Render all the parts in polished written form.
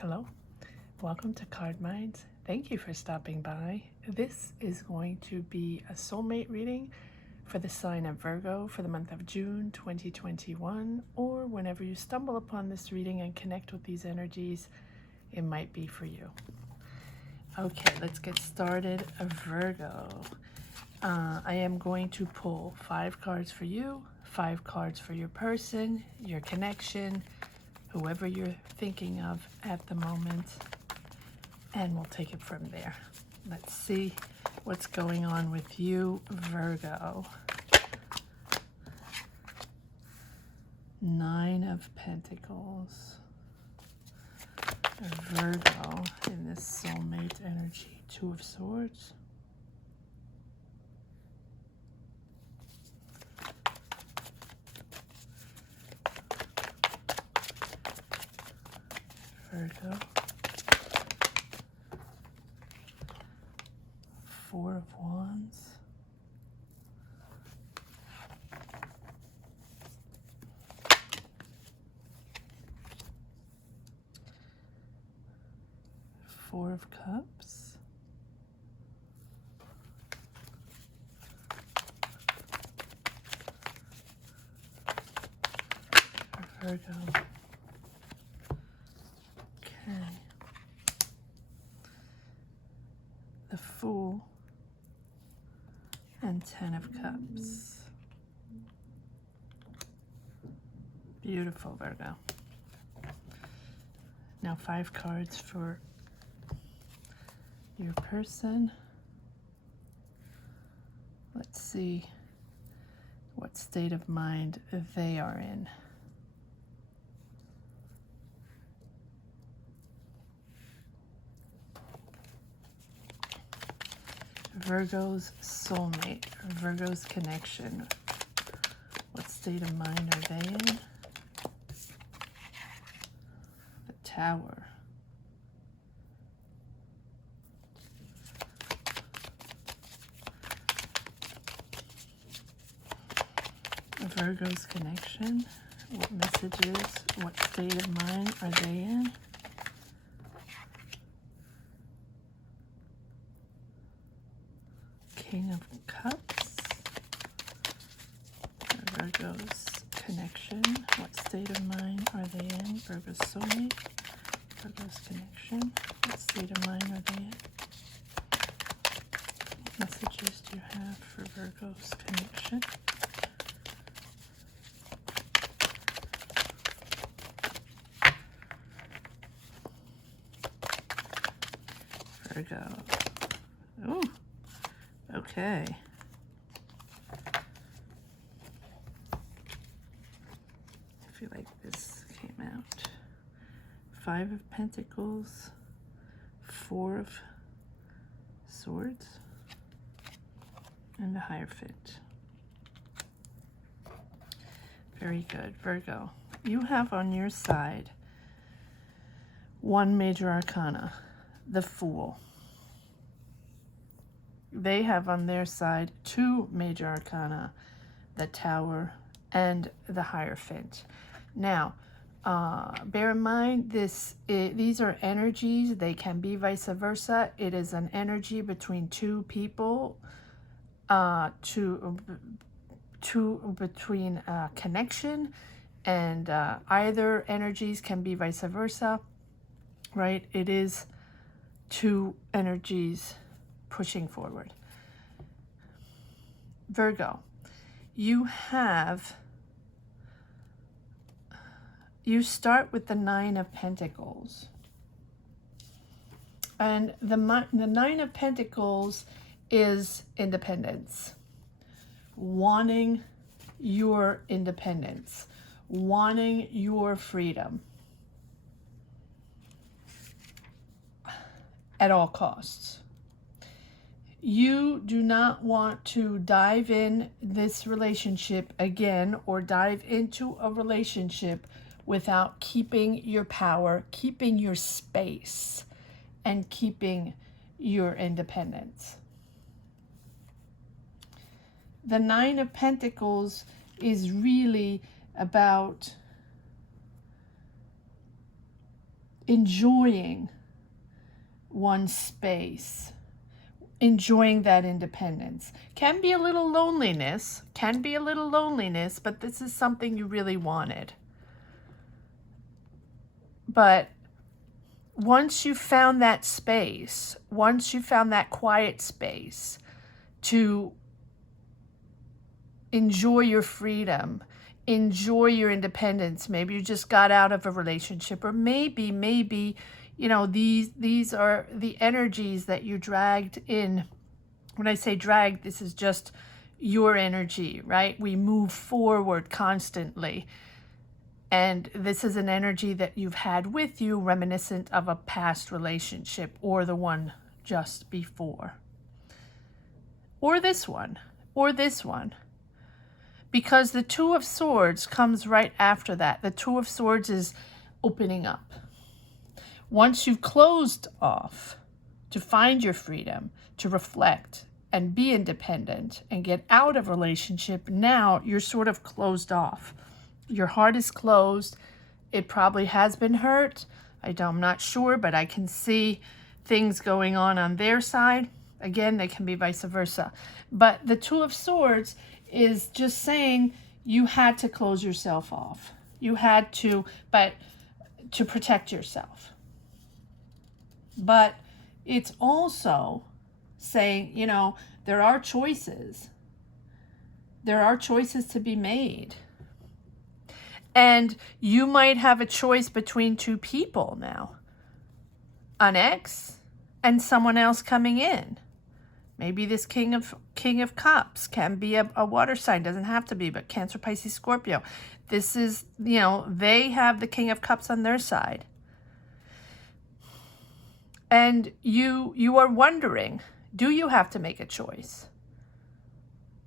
Hello, welcome to Card Minds. Thank you for stopping by. This is going to be a soulmate reading for the sign of Virgo for the month of June 2021, or whenever you stumble upon this reading and connect with these energies, it might be for you. Okay, let's get started. Virgo. I am going to pull 5 cards for you, 5 cards for your person, your connection, whoever you're thinking of at the moment, and we'll take it from there. Let's see what's going on with you, Virgo. 9 of Pentacles. Virgo in this soulmate energy. 2 of Swords. Virgo. 4 of Wands. Four of Cups. Virgo. Okay. The Fool and 10 of Cups. Beautiful, Virgo. Now 5 cards for your person. Let's see what state of mind they are in. Virgo's soulmate, Virgo's connection. What state of mind are they in? The Tower. Virgo's connection. What messages, what state of mind are they in? King of Cups. Virgo's connection. What state of mind are they in? Virgo's soulmate. Virgo's connection. What state of mind are they in? What messages do you have for Virgo's connection? Virgo. Oh, okay. I feel like this came out. 5 of Pentacles, 4 of Swords, and the Hierophant. Very good, Virgo. You have on your side 1 major arcana, the Fool. They have on their side 2 major arcana, the Tower and the Hierophant. Now, bear in mind, these are energies. They can be vice versa. It is an energy between 2 people, between connection, and either energies can be vice versa, right? It is 2 energies pushing forward. Virgo, you start with the 9 of Pentacles. And the 9 of Pentacles is independence. Wanting your independence. Wanting your freedom. At all costs. You do not want to dive in this relationship again, or dive into a relationship without keeping your power, keeping your space, and keeping your independence. The 9 of Pentacles is really about enjoying one's space, enjoying that independence. Can be a little loneliness, but this is something you really wanted. But once you found that space, once you found that quiet space to enjoy your freedom, enjoy your independence, maybe you just got out of a relationship, or maybe, you know, these are the energies that you dragged in. When I say drag, this is just your energy, right? We move forward constantly. And this is an energy that you've had with you, reminiscent of a past relationship, or the one just before. Or this one. Because the Two of Swords comes right after that. The Two of Swords is opening up. Once you've closed off to find your freedom, to reflect and be independent and get out of relationship, now you're sort of closed off. Your heart is closed. It probably has been hurt. I'm not sure, but I can see things going on their side. Again, they can be vice versa. But the Two of Swords is just saying you had to close yourself off. You had to, but to protect yourself. But it's also saying, you know, there are choices. There are choices to be made. And you might have a choice between two people now. An ex and someone else coming in. Maybe this King of Cups can be a water sign. Doesn't have to be, but Cancer, Pisces, Scorpio. This is, you know, they have the King of Cups on their side. And you are wondering, do you have to make a choice?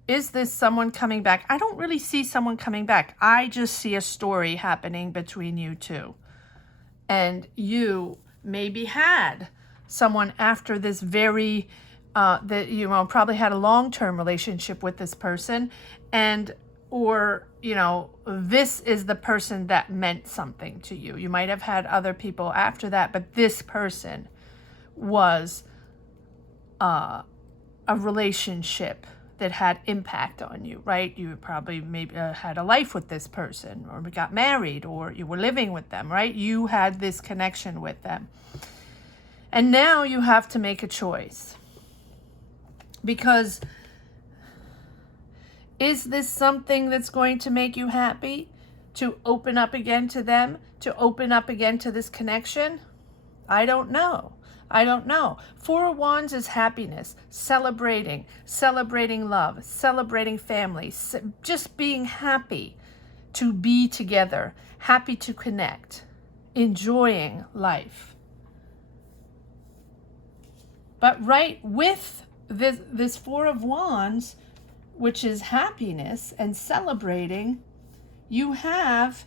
Is this someone coming back? I don't really see someone coming back. I just see a story happening between you two. And you maybe had someone after this very, that, you know, probably had a long-term relationship with this person. And, or, you know, this is the person that meant something to you. You might have had other people after that, but this person was a relationship that had impact on you, right? You probably maybe had a life with this person, or got married, or you were living with them, right? You had this connection with them. And now you have to make a choice. Because is this something that's going to make you happy? To open up again to them? To open up again to this connection? I don't know. Four of Wands is happiness, celebrating love, celebrating family, just being happy to be together, happy to connect, enjoying life. But right with this Four of Wands, which is happiness and celebrating, you have,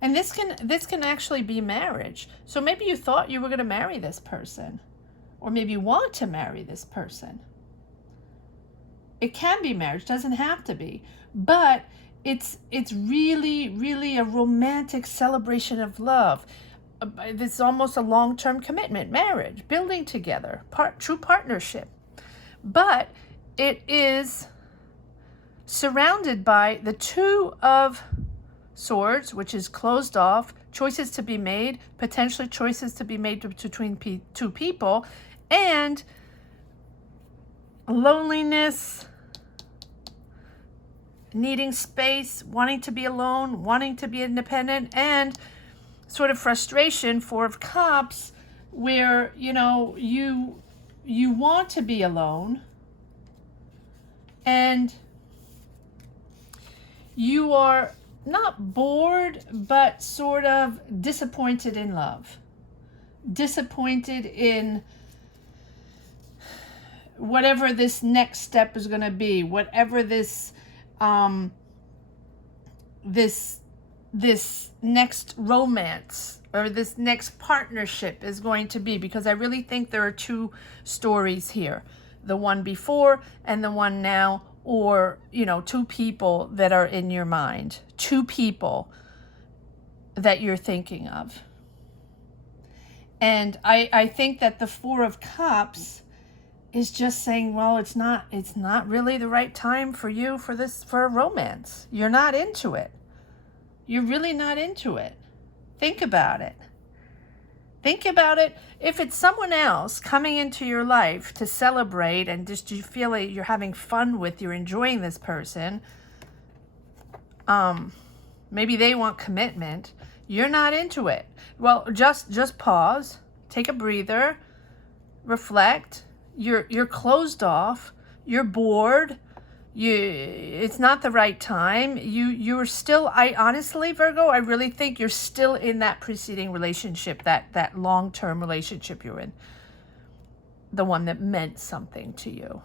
and this can actually be marriage. So maybe you thought you were going to marry this person, or maybe you want to marry this person. It can be marriage, doesn't have to be, but it's really, really a romantic celebration of love. This is almost a long-term commitment, marriage, building together, true partnership. But it is surrounded by the Two of Swords, which is closed off, choices to be made, potentially choices to be made between two people, and loneliness, needing space, wanting to be alone, wanting to be independent, and sort of frustration, Four of Cups, where, you know, you want to be alone, and you are not bored, but sort of disappointed in love. Disappointed in whatever this next step is going to be, whatever this this next romance or this next partnership is going to be, because I really think there are two stories here, the one before and the one now, or, you know, two people that are in your mind, two people that you're thinking of. And I think that the Four of Cups is just saying, well, it's not really the right time for you for a romance. You're not into it. You're really not into it. Think about it. Think about it. If it's someone else coming into your life to celebrate and just you feel like you're having fun with, you're enjoying this person, maybe they want commitment. You're not into it. Well, just pause, take a breather, reflect. You're closed off. You're bored. It's not the right time. You're still, I honestly, Virgo, I really think you're still in that preceding relationship, that long-term relationship you're in, the one that meant something to you.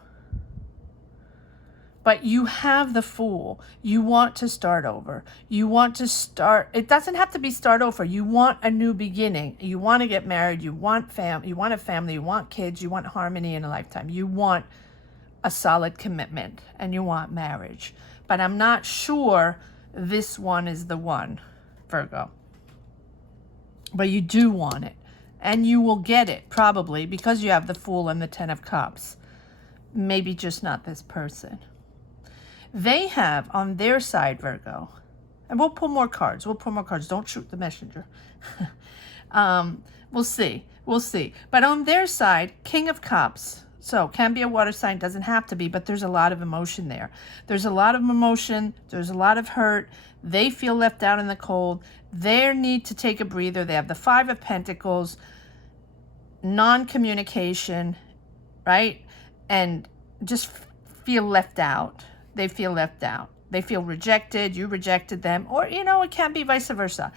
But you have the Fool. You want to start over. You want to start, it doesn't have to be start over. You want a new beginning. You want to get married. You want a family. You want kids. You want harmony in a lifetime. You want a solid commitment and you want marriage. But I'm not sure this one is the one, Virgo. But you do want it. And you will get it, probably, because you have the Fool and the Ten of Cups. Maybe just not this person. They have on their side, Virgo, and we'll pull more cards. Don't shoot the messenger. We'll see. But on their side, King of Cups. So can be a water sign, doesn't have to be, but there's a lot of emotion there. There's a lot of emotion. There's a lot of hurt. They feel left out in the cold. They need to take a breather. They have the Five of Pentacles, non-communication, right? And just feel left out. They feel left out. They feel rejected. You rejected them. Or, it can be vice versa.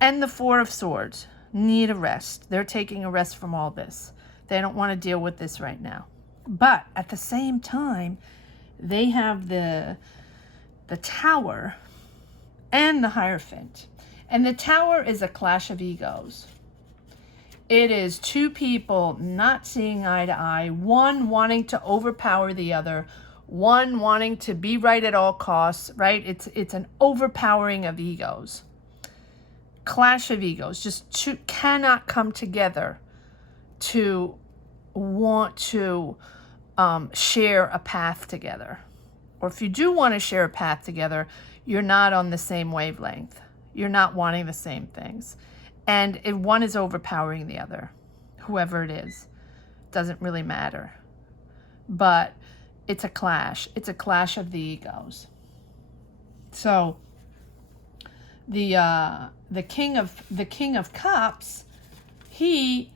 And the Four of Swords need a rest. They're taking a rest from all this. They don't want to deal with this right now. But at the same time, they have the Tower and the Hierophant. And the Tower is a clash of egos. It is two people not seeing eye to eye, one wanting to overpower the other, one wanting to be right at all costs, right? It's an overpowering of egos. Clash of egos. Just two cannot come together to want to share a path together. Or if you do want to share a path together, you're not on the same wavelength. You're not wanting the same things. And if one is overpowering the other, whoever it is, doesn't really matter. But it's a clash. It's a clash of the egos. So the King of Cups, he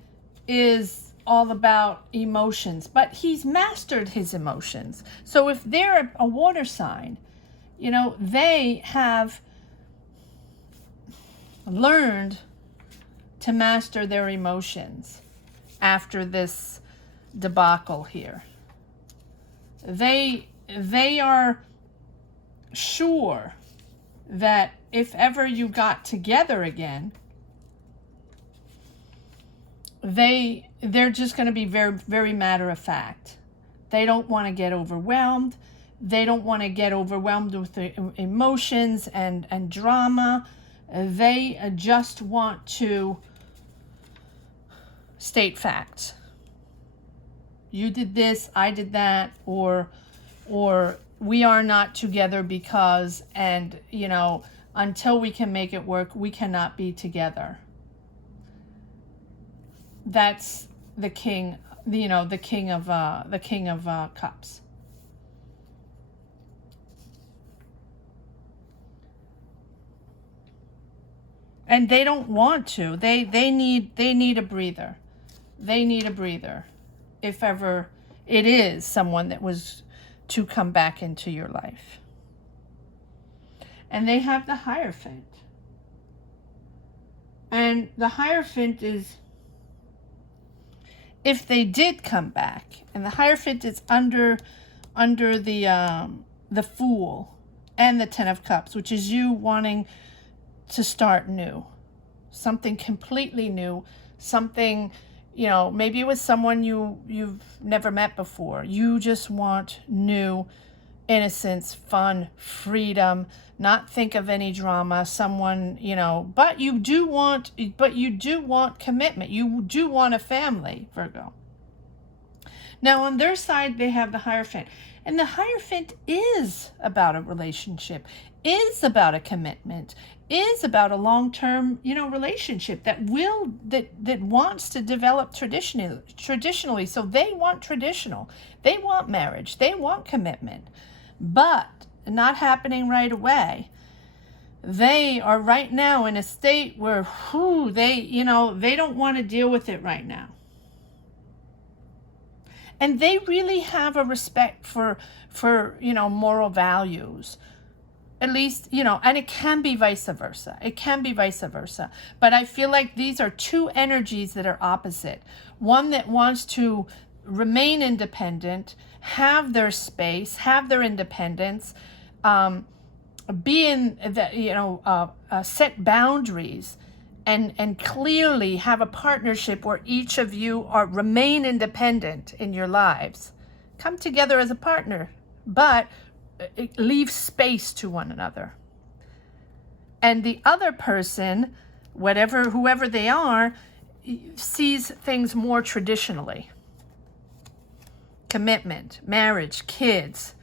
is all about emotions, but he's mastered his emotions. So if they're a water sign, they have learned to master their emotions after this debacle here. They are sure that if ever you got together again, they're just going to be very, very matter of fact. They don't want to get overwhelmed. They don't want to get overwhelmed with the emotions and drama. They just want to state facts. You did this, I did that, or we are not together because, and until we can make it work, we cannot be together. That's the king, the king of Cups. And they don't want to. They need a breather. They need a breather. If ever it is someone that was to come back into your life. And they have the Hierophant. And the Hierophant is, if they did come back, and the Hierophant is under the Fool and the Ten of Cups, which is you wanting to start new, something completely new, something, maybe with someone you've never met before. You just want new innocence, fun, freedom, not think of any drama, someone, but you do want commitment. You do want a family, Virgo. Now on their side, they have the Hierophant. And the Hierophant is about a relationship, is about a commitment, is about a long-term, relationship that wants to develop traditionally. So they want traditional. They want marriage. They want commitment. But not happening right away. They are right now in a state where they don't want to deal with it right now. And they really have a respect for moral values. At least, and it can be vice versa. It can be vice versa. But I feel like these are two energies that are opposite. One that wants to remain independent, have their space, have their independence, be in the, set boundaries, and clearly have a partnership where each of you remain independent in your lives. Come together as a partner, but leave space to one another. And the other person, whoever they are, sees things more traditionally. Commitment, marriage, kids,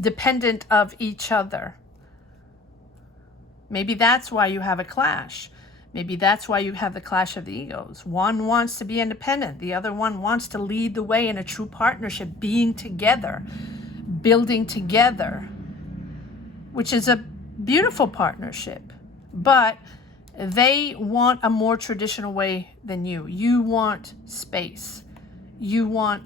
dependent of each other. Maybe that's why you have a clash. Maybe that's why you have the clash of the egos. One wants to be independent. The other one wants to lead the way in a true partnership, being together, building together, which is a beautiful partnership. But they want a more traditional way than you. You want space. You want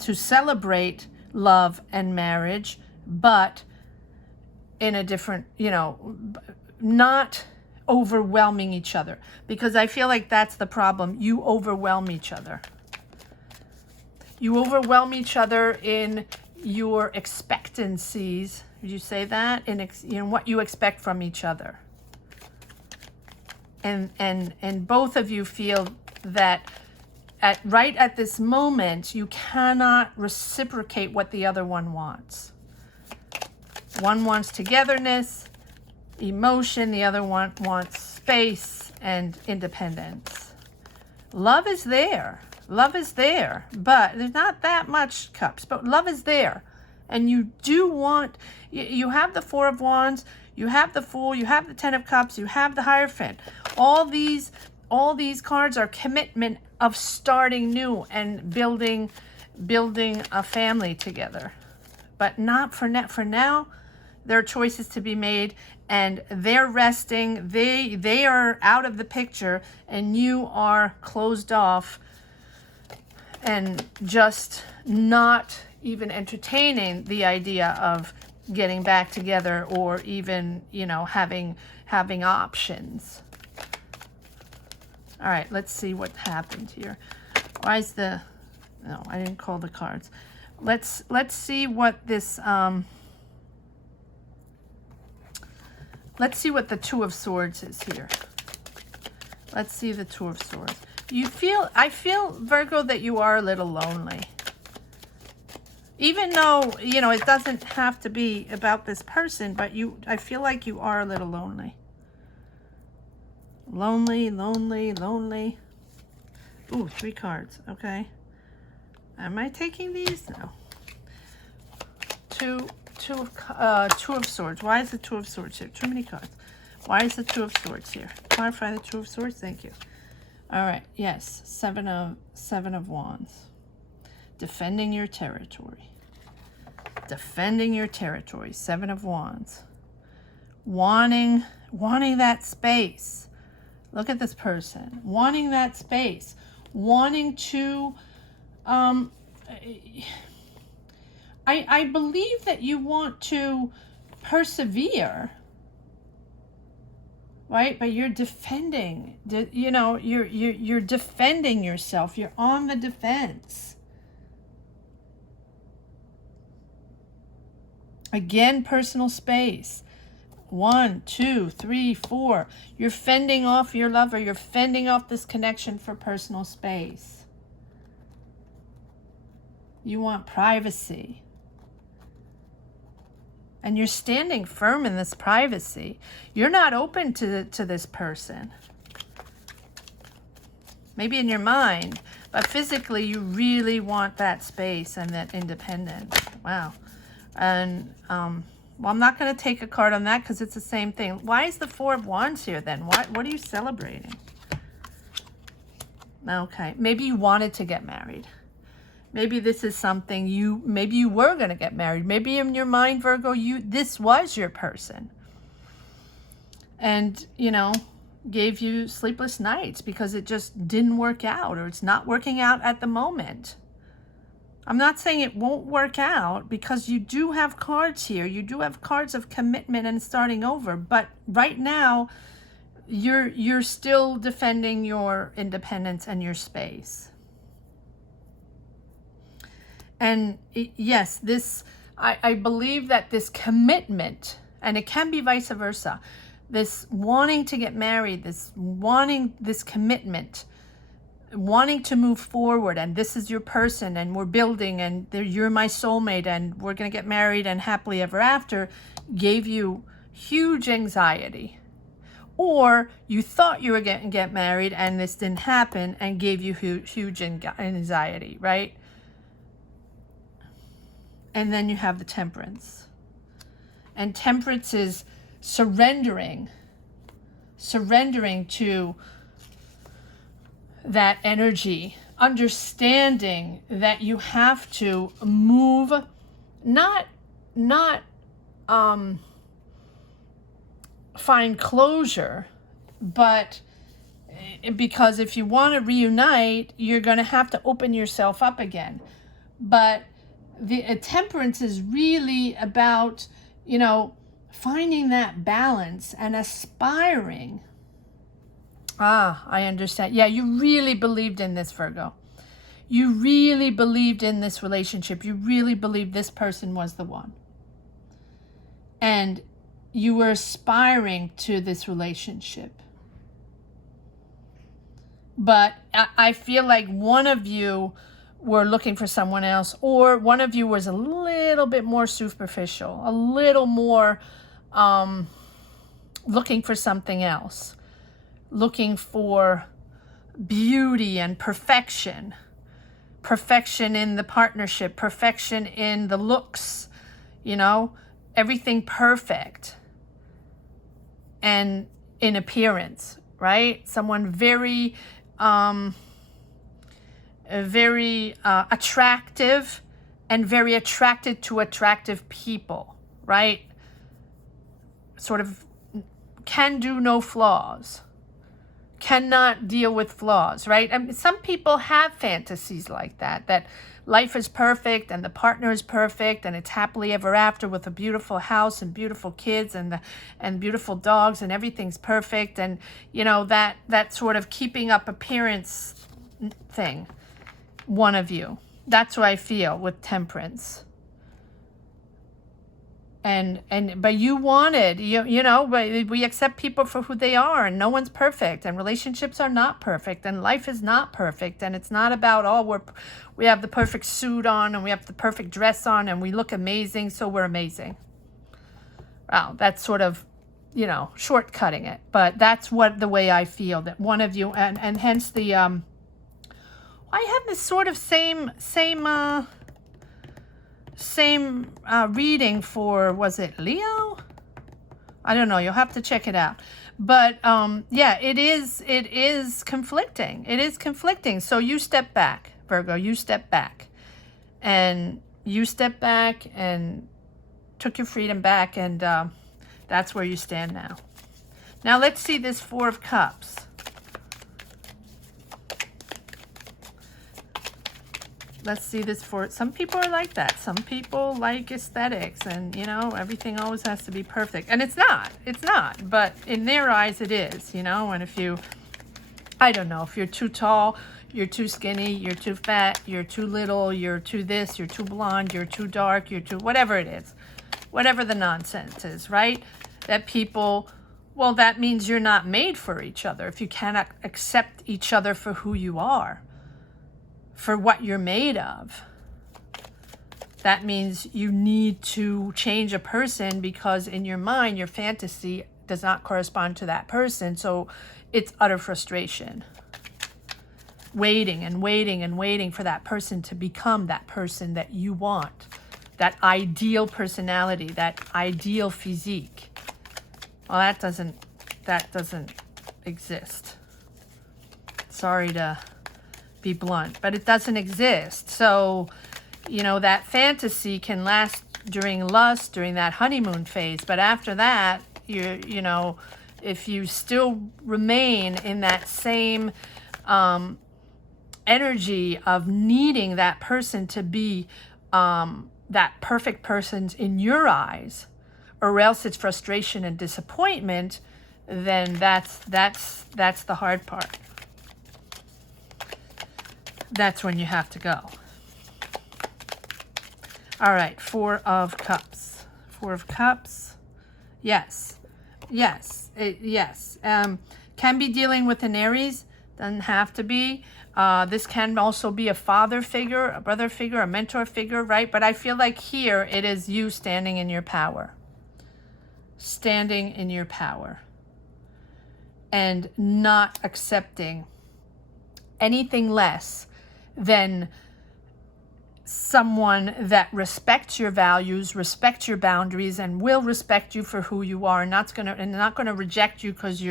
to celebrate love and marriage, but in a different, not overwhelming each other. Because I feel like that's the problem. You overwhelm each other. You overwhelm each other in your expectancies. Did you say that? In what you expect from each other. And both of you feel that right at this moment, you cannot reciprocate what the other one wants. One wants togetherness, emotion. The other one wants space and independence. Love is there. Love is there. But there's not that much cups. But love is there. And you do want... You have the Four of Wands. You have the Fool. You have the Ten of Cups. You have the Hierophant. All these cards are commitment of starting new and building a family together. But not for now. There are choices to be made, and they're resting. They are out of the picture, and you are closed off and just not even entertaining the idea of getting back together or even, having options. All right, let's see what happened here. Why is no, I didn't call the cards. Let's see what this let's see what the Two of Swords is here. Let's see the Two of Swords. I feel, Virgo, that you are a little lonely. Even though, it doesn't have to be about this person, but I feel like you are a little lonely. Lonely, lonely, lonely. Ooh, 3 cards. Okay. Am I taking these? No. Two of Swords. Why is the Two of Swords here? Too many cards. Why is the Two of Swords here? Clarify the Two of Swords. Thank you. All right. Yes. Seven of Wands. Defending your territory. Defending your territory. 7 of Wands. Wanting that space. Look at this person. Wanting that space. Wanting to... I believe that you want to persevere, right? But you're defending, you're defending yourself. You're on the defense. Again, personal space. 1, 2, 3, 4. You're fending off your lover. You're fending off this connection for personal space. You want privacy. And you're standing firm in this privacy. You're not open to this person. Maybe in your mind, but physically you really want that space and that independence. Wow. And, well, I'm not going to take a card on that because it's the same thing. Why is the Four of Wands here then? What are you celebrating? Okay. Maybe you wanted to get married. Maybe this is something maybe you were going to get married. Maybe in your mind, Virgo, this was your person. And, you know, gave you sleepless nights because it just didn't work out, or it's not working out at the moment. I'm not saying it won't work out, because you do have cards here. You do have cards of commitment and starting over. But right now, you're still defending your independence and your space. And yes, I believe that this commitment, and it can be vice versa, this wanting to get married, this commitment, wanting to move forward, and this is your person, and we're building, and you're my soulmate, and we're going to get married and happily ever after, gave you huge anxiety. Or you thought you were going to get married and this didn't happen and gave you huge anxiety, right? And then you have the Temperance. And Temperance is surrendering to that energy, understanding that you have to move, not find closure, but because if you want to reunite, you're going to have to open yourself up again. But the Temperance is really about, you know, finding that balance and aspiring. I understand. Yeah, you really believed in this, Virgo. You really believed in this relationship. You really believed this person was the one. And you were aspiring to this relationship. But I feel like one of you were looking for someone else, or one of you was a little bit more superficial, a little more looking for something else, looking for beauty and perfection in the partnership, perfection in the looks, you know, everything perfect, and in appearance, right? Someone very attractive and very attracted to attractive people, right? Sort of can do no flaws, cannot deal with flaws, right? I mean, some people have fantasies like that, that life is perfect and the partner is perfect and it's happily ever after with a beautiful house and beautiful kids and beautiful dogs and everything's perfect, and you know, that sort of keeping up appearance thing. One of you, that's what I feel with Temperance. But you wanted, you know, but we accept people for who they are, and no one's perfect, and relationships are not perfect, and life is not perfect, and it's not about, we have the perfect suit on, and we have the perfect dress on, and we look amazing, so we're amazing. Wow, that's sort of, you know, shortcutting it, but that's the way I feel, that one of you, and hence the, I have this sort of same reading for, was it Leo? I don't know. You'll have to check it out. But yeah, it is conflicting. It is conflicting. So you step back, Virgo. You step back, and took your freedom back, and that's where you stand now. Now let's see this Four of Cups. Let's see this for, some people are like that. Some people like aesthetics, and you know, everything always has to be perfect. And it's not, but in their eyes it is, you know. And if you, I don't know, if you're too tall, you're too skinny, you're too fat, you're too little, you're too this, you're too blonde, you're too dark, you're too, whatever it is, whatever the nonsense is, right? That people, well, that means you're not made for each other if you cannot accept each other for who you are, for what you're made of. that means you need to change a person because in your mind, your fantasy does not correspond to that person. So it's utter frustration. Waiting and waiting and waiting for that person to become that person that you want. That ideal personality, that ideal physique. Well, that doesn't exist. Sorry to be blunt, but it doesn't exist. So, you know, that fantasy can last during lust, during that honeymoon phase. But after that, you know, if you still remain in that same energy of needing that person to be that perfect person in your eyes, or else it's frustration and disappointment, then that's the hard part. That's when you have to go. All right, Four of Cups. Four of Cups. Yes. Yes. Yes. Can be dealing with an Aries. Doesn't have to be. This can also be a father figure, a brother figure, a mentor figure, right? But I feel like here it is you standing in your power. Standing in your power. And not accepting anything less than someone that respects your values, respects your boundaries, and will respect you for who you are, and not gonna reject you because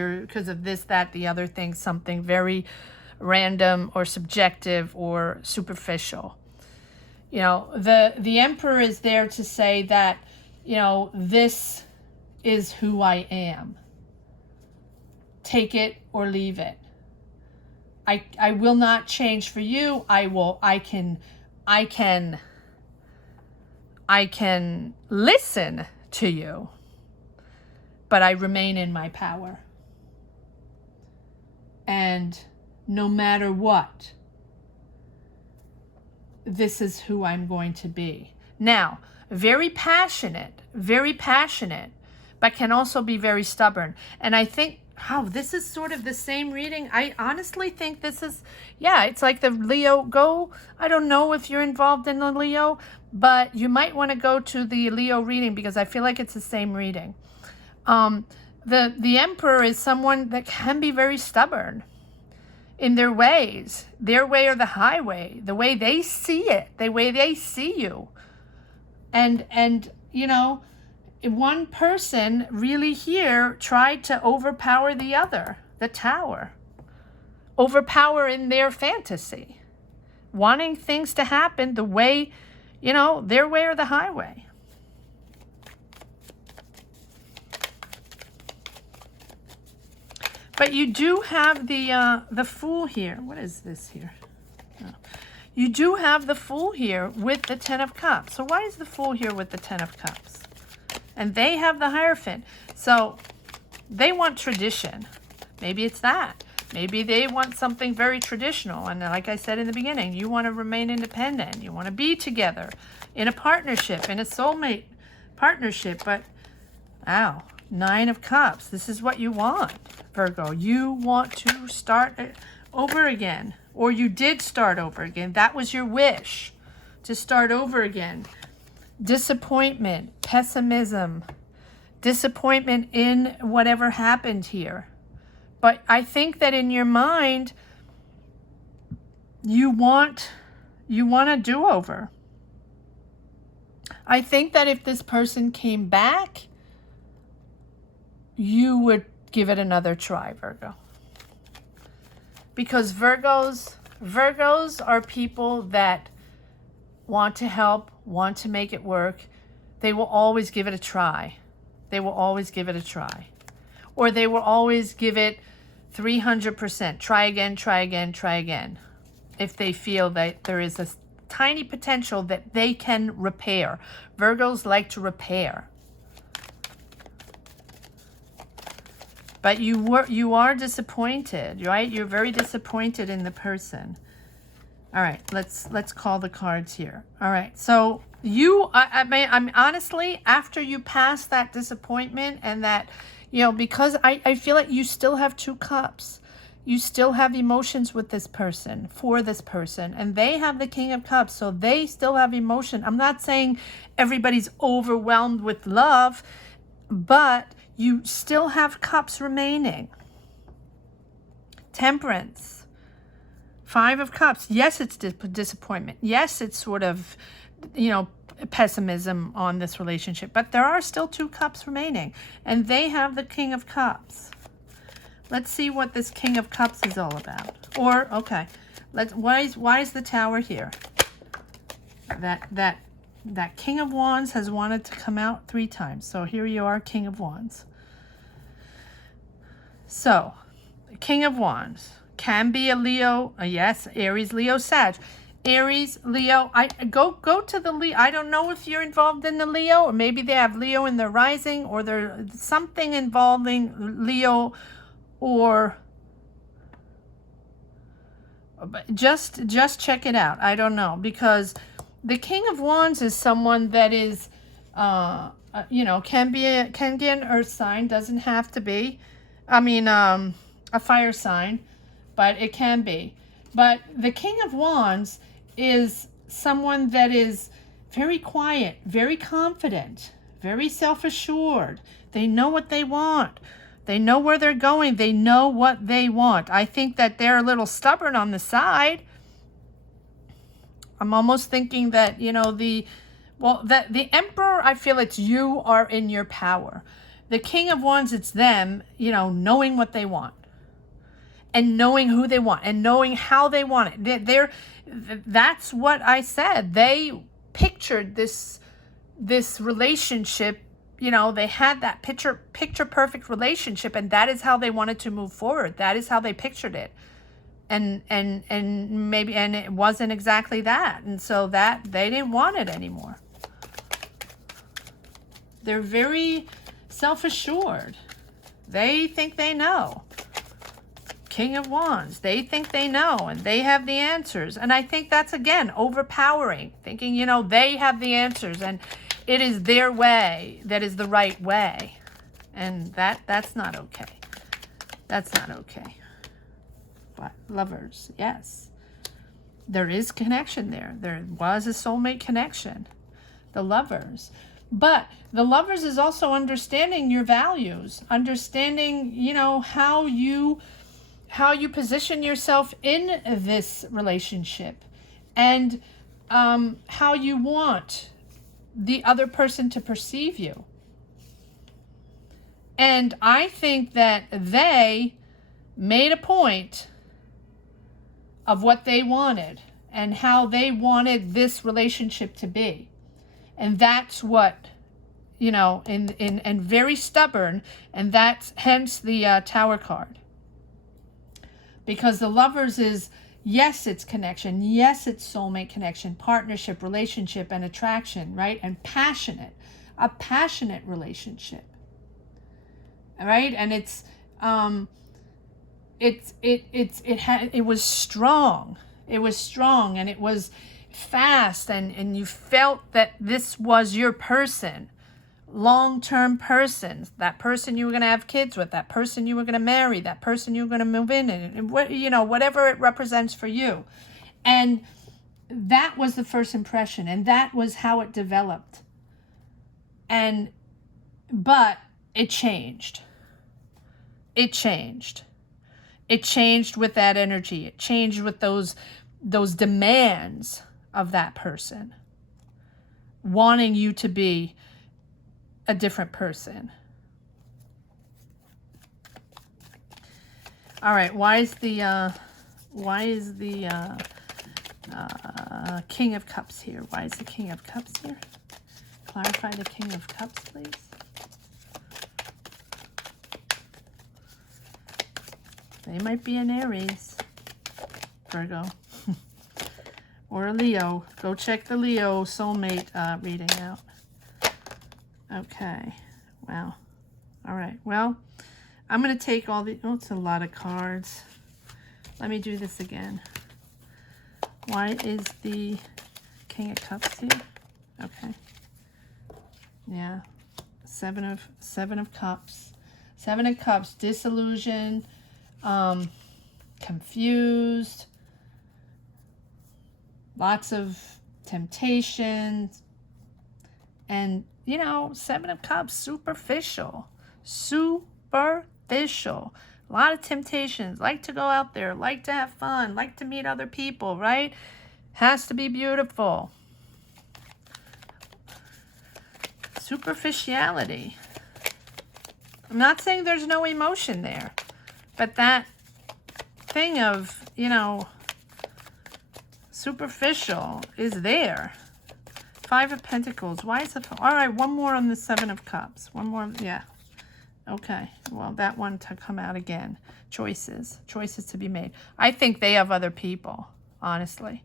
of this, that, the other thing, something very random or subjective or superficial. You know, the Emperor is there to say that, you know, this is who I am. Take it or leave it. I will not change for you. I can listen to you, but I remain in my power. And no matter what, this is who I'm going to be. Now, very passionate, but can also be very stubborn. And I think, this is sort of the same reading. I honestly think this is, it's like the Leo go. I don't know if you're involved in the Leo, but you might want to go to the Leo reading because I feel like it's the same reading. The Emperor is someone that can be very stubborn in their ways, their way or the highway, the way they see it, the way they see you. And you know, one person really here tried to overpower the other, the Tower. Overpower in their fantasy. Wanting things to happen the way, you know, their way or the highway. But you do have the Fool here. What is this here? Oh. You do have the Fool here with the Ten of Cups. So why is the Fool here with the Ten of Cups? And they have the Hierophant. So they want tradition. Maybe it's that. Maybe they want something very traditional. And like I said in the beginning, you want to remain independent. You want to be together in a partnership, in a soulmate partnership. But, wow, Nine of Cups. This is what you want, Virgo. You want to start over again. Or you did start over again. That was your wish, to start over again. Disappointment, pessimism, disappointment in whatever happened here. But I think that in your mind, you want a do-over. I think that if this person came back, you would give it another try, Virgo. Because Virgos are people that want to help, want to make it work. They will always give it a try. They will always give it a try. Or they will always give it 300%. Try again, try again, try again. If they feel that there is a tiny potential that they can repair. Virgos like to repair. But you are disappointed, right? You're very disappointed in the person. All right, let's call the cards here. All right, so I'm honestly, after you pass that disappointment and that, you know, because I feel like you still have two cups. You still have emotions with this person, for this person, and they have the King of Cups, so they still have emotion. I'm not saying everybody's overwhelmed with love, but you still have cups remaining. Temperance. 5 of Cups. Yes, it's disappointment. Yes, it's sort of, you know, pessimism on this relationship, but there are still 2 cups remaining, and they have the King of Cups. Let's see what this King of Cups is all about. Or, okay, why is the Tower here? That King of Wands has wanted to come out 3 times. So here you are, King of Wands. So, King of Wands can be a Leo. Yes, Aries, Leo, Sag. Aries, Leo. Go to the Leo. I don't know if you're involved in the Leo, or maybe they have Leo in their rising, or there's something involving Leo. Or just check it out. I don't know, because the King of Wands is someone that is, you know, can be an earth sign, doesn't have to be. I mean, a fire sign, but it can be. But the King of Wands is someone that is very quiet, very confident, very self-assured. They know what they want. They know where they're going. They know what they want. I think that they're a little stubborn on the side. I'm almost thinking that, you know, the Emperor, I feel it's you are in your power. The King of Wands, it's them, you know, knowing what they want. And knowing who they want. And knowing how they want it. That's what I said. They pictured this relationship. You know, they had that picture perfect relationship, and that is how they wanted to move forward. That is how they pictured it. And it wasn't exactly that. And so that they didn't want it anymore. They're very self-assured. They think they know. King of Wands, they think they know, and they have the answers. And I think that's, again, overpowering. Thinking, you know, they have the answers, and it is their way that is the right way. And that's not okay. That's not okay. But Lovers, yes. There is connection there. There was a soulmate connection. The Lovers. But the Lovers is also understanding your values. Understanding, you know, how you position yourself in this relationship. And how you want the other person to perceive you. And I think that they made a point of what they wanted and how they wanted this relationship to be. And that's what, you know, and very stubborn, and that's hence the Tower card. Because the Lovers is, yes, it's connection. Yes, it's soulmate connection, partnership, relationship, and attraction, right? And passionate, a passionate relationship, right? And it was strong. It was strong, and it was fast, and you felt that this was your person, long-term person, that person you were going to have kids with, that person you were going to marry, that person you were going to move in, and what, you know, whatever it represents for you. And that was the first impression, and that was how it developed. But it changed. It changed. It changed with that energy. It changed with those demands of that person, wanting you to be a different person. All right, why is the King of Cups here? Why is the King of Cups here? Clarify the King of Cups, please. They might be an Aries, Virgo, or a Leo. Go check the Leo soulmate reading out. Okay, wow. All right, well, I'm going to take all the, oh, it's a lot of cards. Let me do this again. Why is the King of Cups here? Okay. Yeah, Seven of Cups. 7 of Cups, disillusion, confused, lots of temptations, and, you know, Seven of Cups, superficial. Superficial. A lot of temptations. Like to go out there, like to have fun, like to meet other people, right? Has to be beautiful. Superficiality. I'm not saying there's no emotion there, but that thing of, you know, superficial is there. Five of Pentacles. Why is it? All right, one more on the Seven of Cups. One more. Yeah. Okay. Well, that one to come out again. Choices. Choices to be made. I think they have other people, honestly.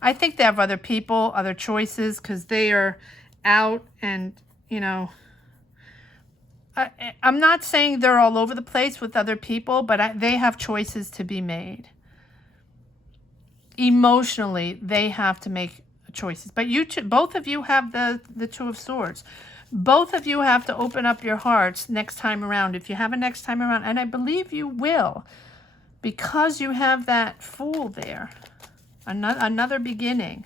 I think they have other people, other choices, because they are out and, you know, I'm not saying they're all over the place with other people, but they have choices to be made. Emotionally, they have to make choices. But you two, both of you have the Two of Swords. Both of you have to open up your hearts next time around. If you have a next time around, and I believe you will, because you have that Fool there. Another beginning.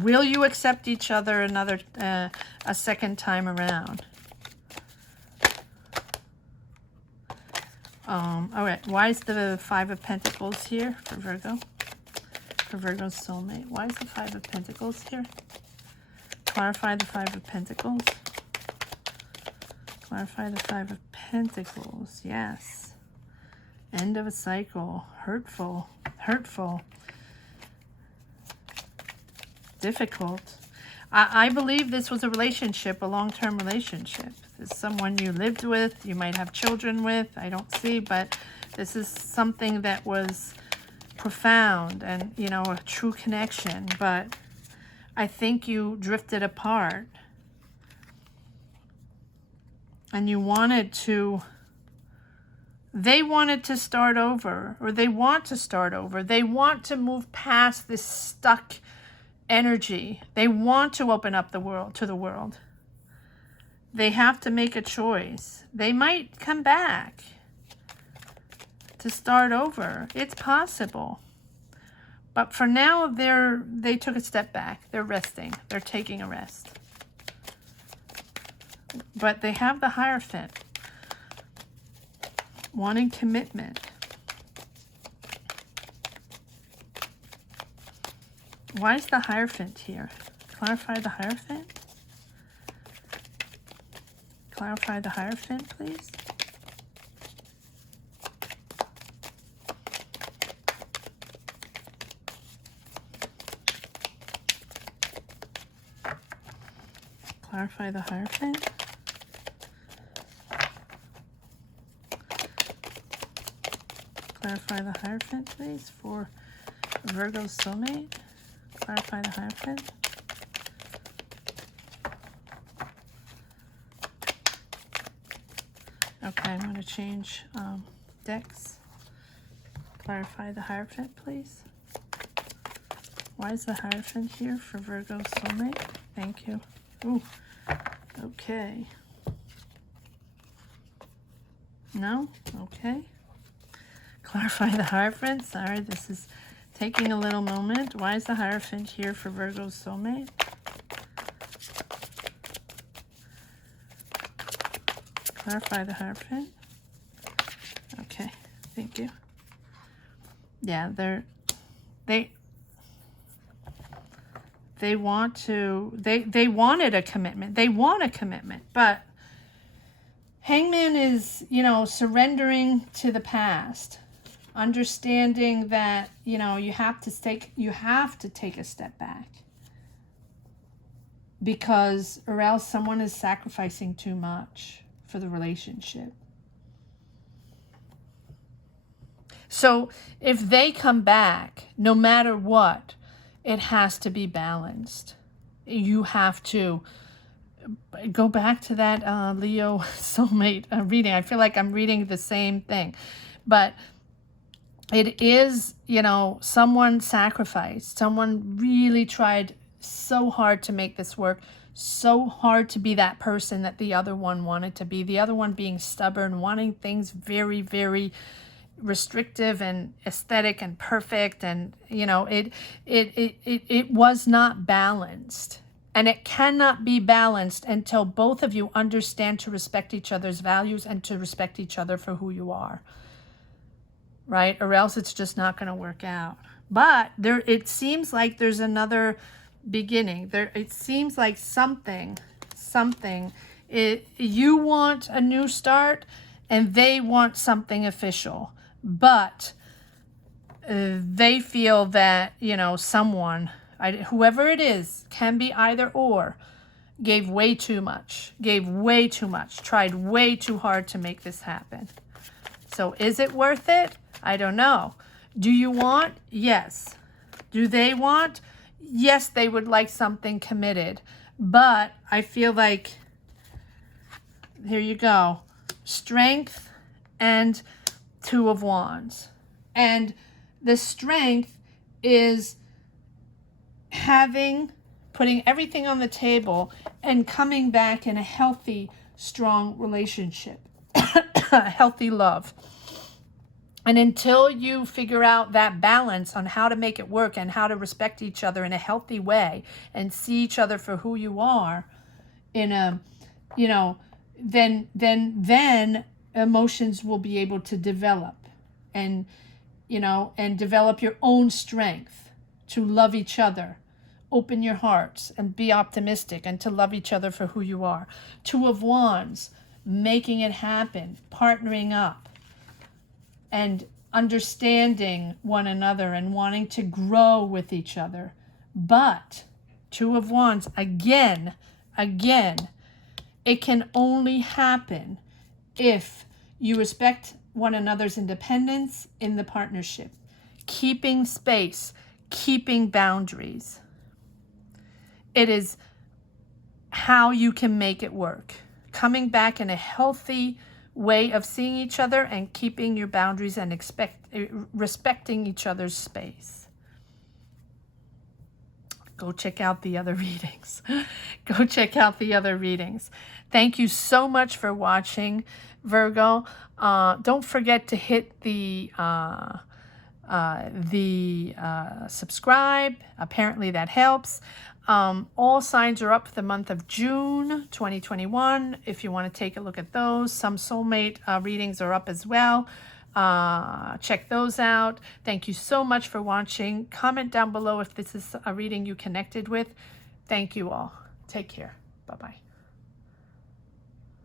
Will you accept each other a second time around? All right. Why is the Five of Pentacles here for Virgo? For Virgo's soulmate. Why is the Five of Pentacles here? Clarify the Five of Pentacles. Clarify the Five of Pentacles. Yes. End of a cycle. Hurtful. Hurtful. Difficult. I believe this was a relationship, a long-term relationship. This is someone you lived with, you might have children with, I don't see, but this is something that was profound and, you know, a true connection. But I think you drifted apart and you wanted to, they wanted to start over, or they want to start over. They want to move past this stuck energy. They want to open up the world to the world. They have to make a choice. They might come back to start over. It's possible. But for now, they took a step back. They're resting. They're taking a rest. But they have the Hierophant. Wanting commitment. Why is the Hierophant here? Clarify the Hierophant. Clarify the Hierophant, please. Clarify the Hierophant. Clarify the Hierophant, please, for Virgo's soulmate. Clarify the Hierophant. Okay, I'm going to change decks. Clarify the Hierophant, please. Why is the Hierophant here for Virgo's soulmate? Thank you. Ooh, okay. No? Okay. Clarify the Hierophant. Sorry, this is taking a little moment. Why is the Hierophant here for Virgo's soulmate? Clarify the Hierophant. Okay, thank you. Yeah, they want to, they wanted a commitment. They want a commitment, but Hangman is, you know, surrendering to the past. Understanding that, you know, you have to take a step back, because or else someone is sacrificing too much for the relationship. So if they come back, no matter what, it has to be balanced. You have to go back to that Leo soulmate reading. I feel like I'm reading the same thing, but it is, you know, someone sacrificed. Someone really tried so hard to make this work, so hard to be that person that the other one wanted to be. The other one being stubborn, wanting things very, very restrictive and aesthetic and perfect, and it was not balanced. And it cannot be balanced until both of you understand to respect each other's values and to respect each other for who you are, right? Or else it's just not going to work out. But it seems like there's another beginning. It seems like something. You want a new start, and they want something official. But they feel that, someone, whoever it is, can be either or, gave way too much, tried way too hard to make this happen. So is it worth it? I don't know. Do you want? Yes. Do they want? Yes, they would like something committed. But I feel like, here you go, Strength and Two of Wands. And the Strength is putting everything on the table and coming back in a healthy, strong relationship, a healthy love. And until you figure out that balance on how to make it work and how to respect each other in a healthy way and see each other for who you are, then emotions will be able to develop, and develop your own strength to love each other. Open your hearts and be optimistic and to love each other for who you are. Two of Wands, making it happen, partnering up, and understanding one another and wanting to grow with each other. But Two of Wands, again, it can only happen if you respect one another's independence in the partnership, keeping space, keeping boundaries. It is how you can make it work. Coming back in a healthy way of seeing each other and keeping your boundaries and respecting each other's space. Go check out the other readings. Go check out the other readings. Thank you so much for watching, Virgo. Don't forget to hit the subscribe. Apparently that helps. All signs are up for the month of June 2021. If you want to take a look at those, some soulmate readings are up as well. Check those out. Thank you so much for watching. Comment down below if this is a reading you connected with. Thank you all. Take care. Bye-bye.